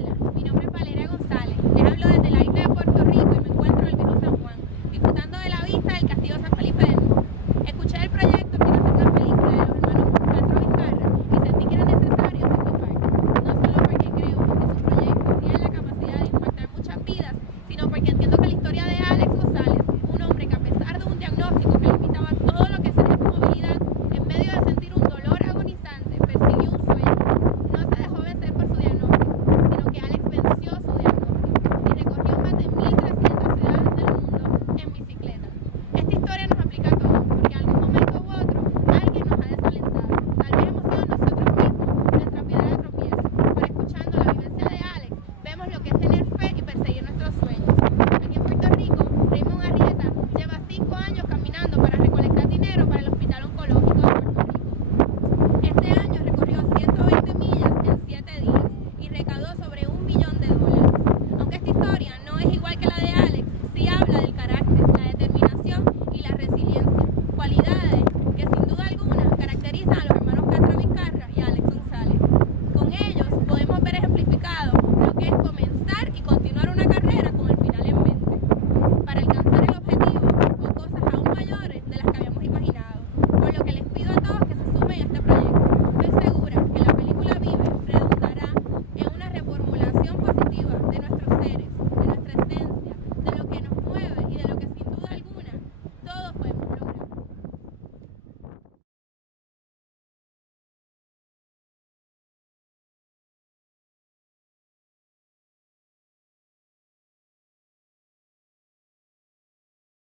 Hola, mi nombre es Valeria González. Les hablo desde la isla de Puerto Rico y me encuentro en el viejo San Juan, disfrutando de la vista del Castillo San Felipe de